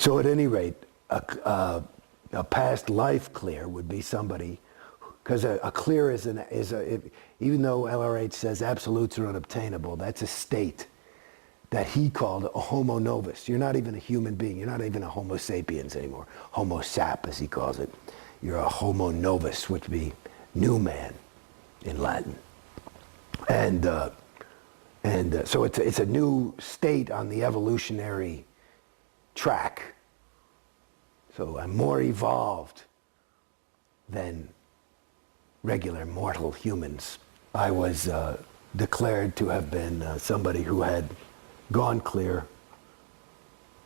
So at any rate, a past life clear would be somebody, because a clear even though LRH says absolutes are unobtainable, that's a state that he called a homo novus. You're not even a human being. You're not even a homo sapiens anymore. Homo sap, as he calls it. You're a homo novus, which would be new man in Latin. And so it's a new state on the evolutionary track. So I'm more evolved than regular mortal humans. I was declared to have been somebody who had gone clear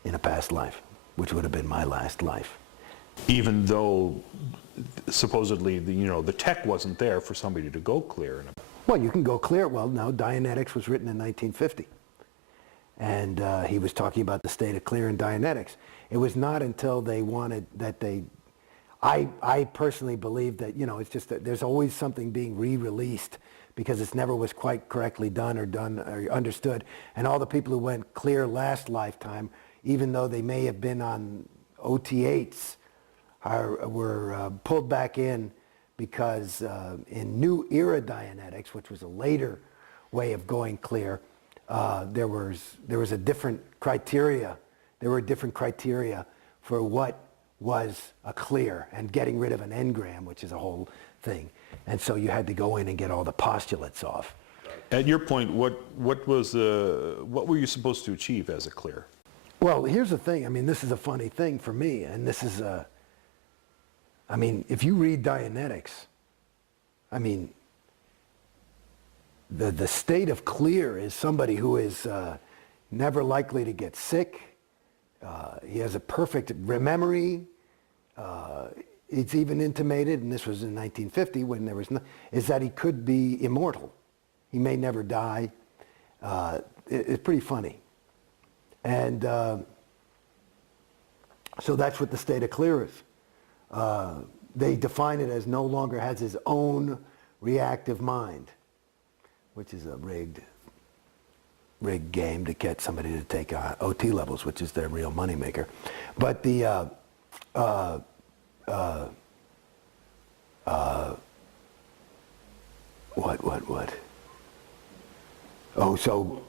in a past life, which would have been my last life. Even though supposedly the tech wasn't there for somebody to go clear. Well, you can go clear. Well, no, Dianetics was written in 1950. And he was talking about the state of clear in Dianetics. It was not until they wanted that I personally believe that, it's just that there's always something being re-released because it never was quite correctly done or understood. And all the people who went clear last lifetime, even though they may have been on OT8s, were pulled back in because in New Era Dianetics, which was a later way of going clear, there was a different criteria. There were different criteria for what was a clear and getting rid of an engram, which is a whole thing. And so you had to go in and get all the postulates off. At your point, what were you supposed to achieve as a clear? Well, here's the thing. I mean, this is a funny thing for me, and this is if you read Dianetics, the state of clear is somebody who is never likely to get sick. He has a perfect memory. It's even intimated, and this was in 1950 when there was is that he could be immortal. He may never die. It's pretty funny. And so that's what the state of clear is. They define it as no longer has his own reactive mind, which is a rigged game to get somebody to take OT levels, which is their real moneymaker. But the what? Oh, so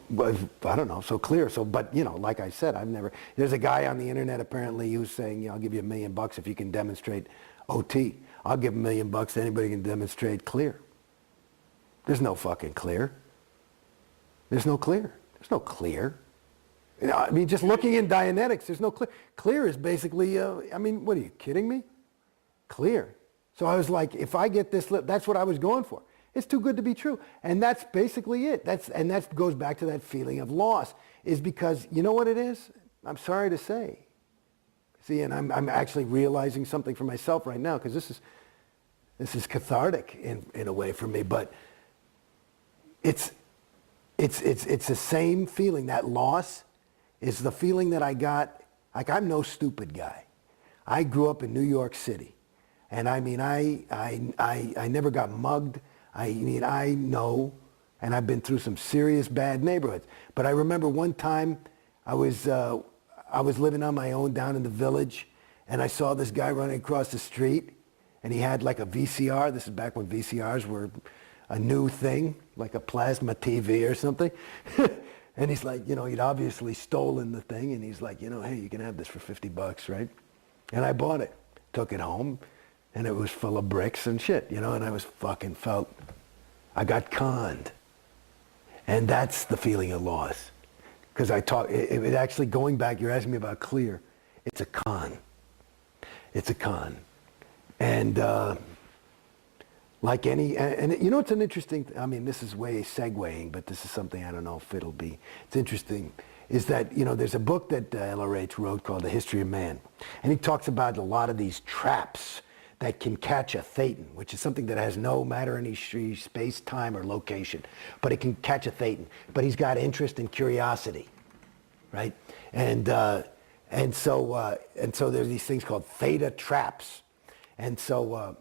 I don't know. So clear. So, but like I said, there's a guy on the internet apparently who's saying, I'll give you $1 million if you can demonstrate OT. I'll give $1 million to anybody who can demonstrate clear. There's no fucking clear. There's no clear. There's no clear. Just looking in Dianetics, there's no clear. Clear is basically, what are you kidding me? Clear. So I was like, if I get this, that's what I was going for. It's too good to be true. And that's basically it. That goes back to that feeling of loss, is because, you know what it is? I'm sorry to say. See, and I'm actually realizing something for myself right now, because this is cathartic in a way for me, but it's the same feeling. That loss is the feeling that I got. Like, I'm no stupid guy. I grew up in New York City, and I never got mugged. I know, and I've been through some serious bad neighborhoods. But I remember one time I was living on my own down in the village, and I saw this guy running across the street, and he had like a VCR. This is back when VCRs were a new thing, like a plasma TV or something. And he's like, he'd obviously stolen the thing, and he's like, hey, you can have this for $50, right? And I bought it, took it home, and it was full of bricks and shit, and I was I got conned. And that's the feeling of loss. Because it actually, going back, you're asking me about clear, it's a con. It's a con. And like any, and it's an interesting, this is way segueing, but this is something I don't know if it'll be, it's interesting, is that, there's a book that LRH wrote called The History of Man. And he talks about a lot of these traps that can catch a thetan, which is something that has no matter any space, time, or location, but it can catch a thetan. But he's got interest and curiosity, right? And so there's these things called theta traps, and so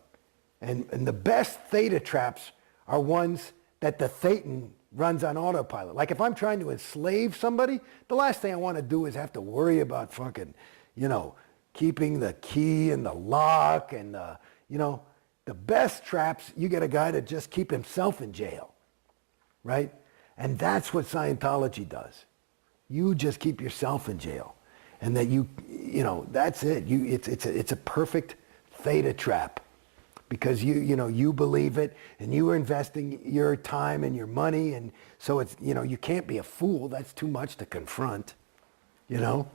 and the best theta traps are ones that the thetan runs on autopilot. Like if I'm trying to enslave somebody, the last thing I want to do is have to worry about fucking you know, keeping the key in the lock and, you know, the best traps, you get a guy to just keep himself in jail, right? And that's what Scientology does. You just keep yourself in jail. And that you know, that's it. It's a perfect theta trap because you know, you believe it and you are investing your time and your money. And so it's, you know, you can't be a fool. That's too much to confront, you know?